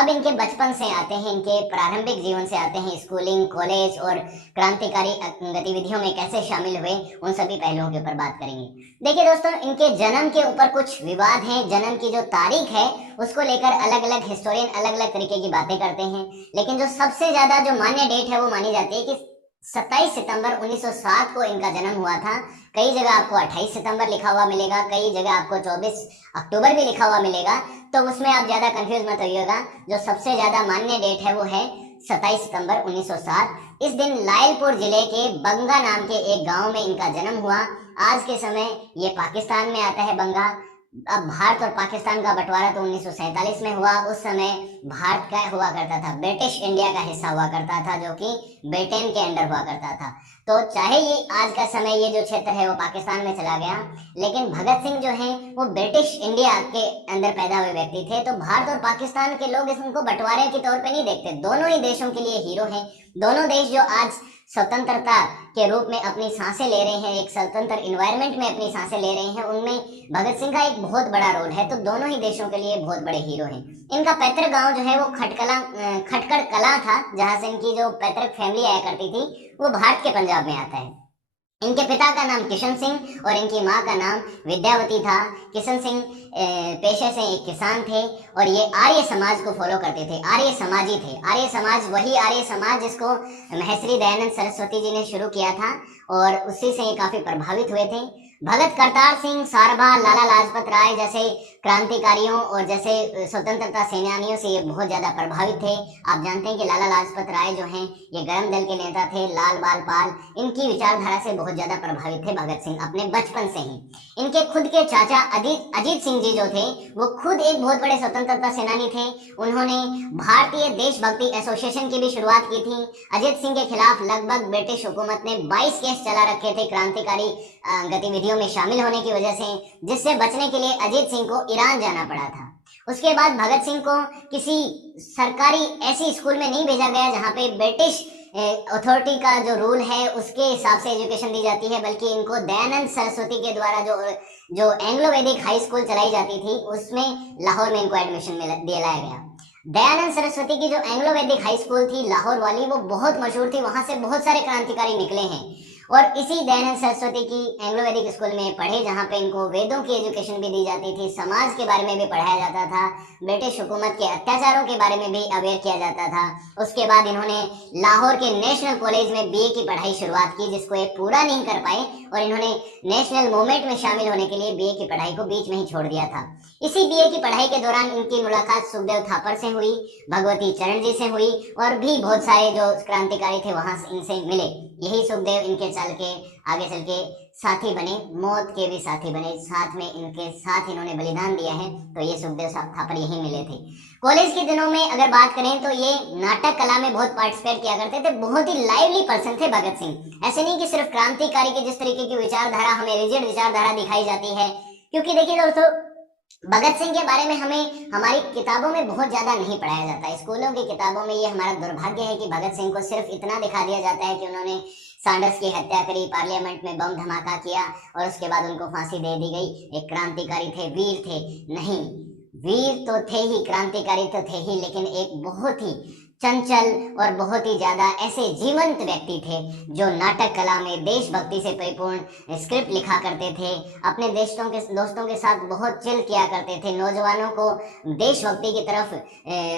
अब इनके बचपन से आते हैं, इनके प्रारंभिक जीवन से आते हैं, स्कूलिंग, कॉलेज और क्रांतिकारी गतिविधियों में कैसे शामिल हुए, उन सभी पहलुओं के ऊपर बात करेंगे। देखिए दोस्तों, इनके जन्म के ऊपर कुछ विवाद हैं। जन्म की जो तारीख है उसको लेकर अलग अलग हिस्टोरियन अलग अलग तरीके की बातें करते हैं, लेकिन जो सबसे ज्यादा जो मान्य डेट है वो मानी जाती है कि 27 सितंबर 1907 को इनका जन्म हुआ था। कई जगह आपको 28 सितंबर लिखा हुआ मिलेगा, कई जगह आपको 24 अक्टूबर भी लिखा हुआ मिलेगा, तो उसमें आप ज्यादा कंफ्यूज मत होइएगा। जो सबसे ज्यादा मान्य डेट है वो है 27 सितंबर 1907। इस दिन लायलपुर जिले के बंगा नाम के एक गांव में इनका जन्म हुआ। आज के समय ये पाकिस्तान में आता है बंगा। अब भारत और पाकिस्तान का बंटवारा तो 1947 में हुआ। उस समय भारत का हुआ करता था, ब्रिटिश इंडिया का हिस्सा हुआ करता था, जो कि ब्रिटेन के अंडर हुआ करता था। तो चाहे ये आज का समय ये जो क्षेत्र है वो पाकिस्तान में चला गया, लेकिन भगत सिंह जो हैं वो ब्रिटिश इंडिया के अंदर पैदा हुए व्यक्ति थे। तो भारत और पाकिस्तान के लोग इसको बंटवारे के तौर पे नहीं देखते, दोनों ही देशों के लिए हीरो हैं। दोनों देश जो आज स्वतंत्रता के रूप में अपनी सांसें ले रहे हैं, एक स्वतंत्र इन्वायरमेंट में अपनी सांसें ले रहे हैं, उनमें भगत सिंह का एक बहुत बड़ा रोल है। तो दोनों ही देशों के लिए बहुत बड़े हीरो हैं। इनका पैतृक गांव जो है वो खटकड़ कला था, जहां से इनकी जो पैतृक फैमिली आया करती थी वो भारत के पंजाब में आता है। इनके पिता का नाम किशन सिंह और इनकी माँ का नाम विद्यावती था। किशन सिंह पेशे से एक किसान थे और ये आर्य समाज को फॉलो करते थे, आर्य समाजी थे। आर्य समाज वही आर्य समाज जिसको महर्षि दयानंद सरस्वती जी ने शुरू किया था और उसी से ये काफी प्रभावित हुए थे। भगत करतार सिंह सारभा, लाला लाजपत राय जैसे क्रांतिकारियों और जैसे स्वतंत्रता सेनानियों से ये बहुत ज्यादा प्रभावित थे। आप जानते हैं कि लाला लाजपत राय जो हैं ये गरम दल के नेता थे, लाल बाल पाल, इनकी विचारधारा से बहुत ज्यादा प्रभावित थे भगत सिंह अपने बचपन से ही। इनके खुद के चाचा अजीत सिंह जी जो थे वो खुद एक बहुत बड़े स्वतंत्रता सेनानी थे। उन्होंने भारतीय देशभक्ति एसोसिएशन की भी शुरुआत की थी। अजीत सिंह के खिलाफ लगभग ब्रिटिश हुकूमत ने 22 केस चला रखे थे क्रांतिकारी गतिविधियों में शामिल होने की वजह से, जिससे बचने के लिए अजीत सिंह को ईरान जाना पड़ा था। उसके बाद भगत सिंह को किसी सरकारी ऐसी स्कूल में नहीं भेजा गया जहां पे ब्रिटिश अथॉरिटी का जो रूल है उसके हिसाब से एजुकेशन दी जाती है, बल्कि इनको दयानंद सरस्वती के द्वारा जो एंग्लो वैदिक हाई स्कूल चलाई जाती थी उसमें लाहौर में इनको एडमिशन दिलाया गया। दयानंद सरस्वती की जो एंग्लो वैदिक हाई स्कूल थी लाहौर वाली, वो बहुत मशहूर थी, वहां से बहुत सारे क्रांतिकारी निकले हैं। और इसी दयानंद सरस्वती की एंग्लो वैदिक स्कूल में पढ़े, जहां पे इनको वेदों की एजुकेशन भी दी जाती थी, समाज के बारे में भी पढ़ाया जाता था, ब्रिटिश हुकूमत के अत्याचारों के बारे में भी अवेयर किया जाता था। उसके बाद इन्होंने लाहौर के नेशनल कॉलेज में बीए की पढ़ाई शुरुआत की, जिसको ये पूरा नहीं कर पाए और इन्होंने नेशनल मूवमेंट में शामिल होने के लिए बीए की पढ़ाई को बीच में ही छोड़ दिया था। इसी बीए की पढ़ाई के दौरान इनकी मुलाकात सुखदेव थापर से हुई, भगवती चरण जी से हुई और भी बहुत सारे जो क्रांतिकारी थे वहां इनसे मिले। यही सुखदेव इनके आगे चल के साथी बने, मौत के भी साथी बने, साथ में इनके साथ इन्होंने बलिदान दिया है। तो ये सुखदेव थापर यही मिले थे। कॉलेज के दिनों में अगर बात करें तो ये नाटक कला में बहुत पार्टिसिपेट किया करते थे, बहुत ही लाइवली पर्सन थे भगत सिंह। ऐसे नहीं कि सिर्फ क्रांतिकारी की जिस तरीके की विचारधारा हमें रिजिड विचारधारा दिखाई जाती है, क्योंकि देखिए दोस्तों भगत सिंह के बारे में हमें हमारी किताबों में बहुत ज्यादा नहीं पढ़ाया जाता। स्कूलों की किताबों में ये हमारा दुर्भाग्य है कि भगत सिंह को सिर्फ इतना दिखा दिया जाता है कि उन्होंने सैंडर्स की हत्या करी, पार्लियामेंट में बम धमाका किया और उसके बाद उनको फांसी दे दी गई, एक क्रांतिकारी थे, वीर थे। नहीं, वीर तो थे ही, क्रांतिकारी तो थे ही, लेकिन एक बहुत ही चंचल और बहुत ही ज्यादा ऐसे जीवंत व्यक्ति थे जो नाटक कला में देशभक्ति से परिपूर्ण स्क्रिप्ट लिखा करते थे, अपने दोस्तों के साथ बहुत चिल किया करते थे, नौजवानों को देशभक्ति की तरफ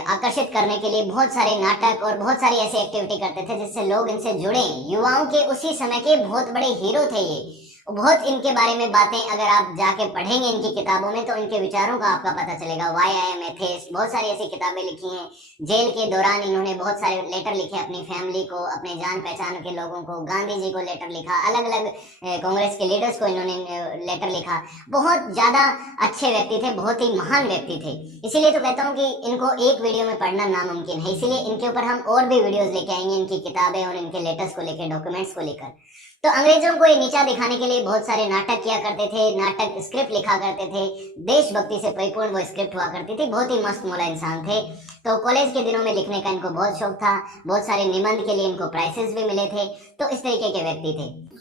आकर्षित करने के लिए बहुत सारे नाटक और बहुत सारी ऐसी एक्टिविटी करते थे जिससे लोग इनसे जुड़े। युवाओं के उसी समय के बहुत बड़े हीरो थे ये। बहुत इनके बारे में बातें अगर आप जाके पढ़ेंगे इनकी किताबों में तो इनके विचारों का आपका पता चलेगा। वाई आई एम एथेइस्ट, बहुत सारी ऐसी किताबें लिखी हैं। जेल के दौरान इन्होंने बहुत सारे लेटर लिखे अपनी फैमिली को, अपने जान पहचान के लोगों को, गांधी जी को लेटर लिखा, अलग अलग कांग्रेस के लीडर्स को इन्होंने लेटर लिखा। बहुत ज्यादा अच्छे व्यक्ति थे, बहुत ही महान व्यक्ति थे। इसीलिए तो कहता हूँ कि इनको एक वीडियो में पढ़ना नामुमकिन है, इसीलिए इनके ऊपर हम और भी वीडियोज लेके आएंगे, इनकी किताबें और इनके लेटर्स को लेकर, डॉक्यूमेंट्स को लेकर। तो अंग्रेजों को ये नीचा दिखाने के लिए बहुत सारे नाटक किया करते थे, नाटक स्क्रिप्ट लिखा करते थे, देशभक्ति से परिपूर्ण वो स्क्रिप्ट हुआ करती थी। बहुत ही मस्त मौला इंसान थे। तो कॉलेज के दिनों में लिखने का इनको बहुत शौक था, बहुत सारे निबंध के लिए इनको प्राइजेस भी मिले थे। तो इस तरीके के व्यक्ति थे।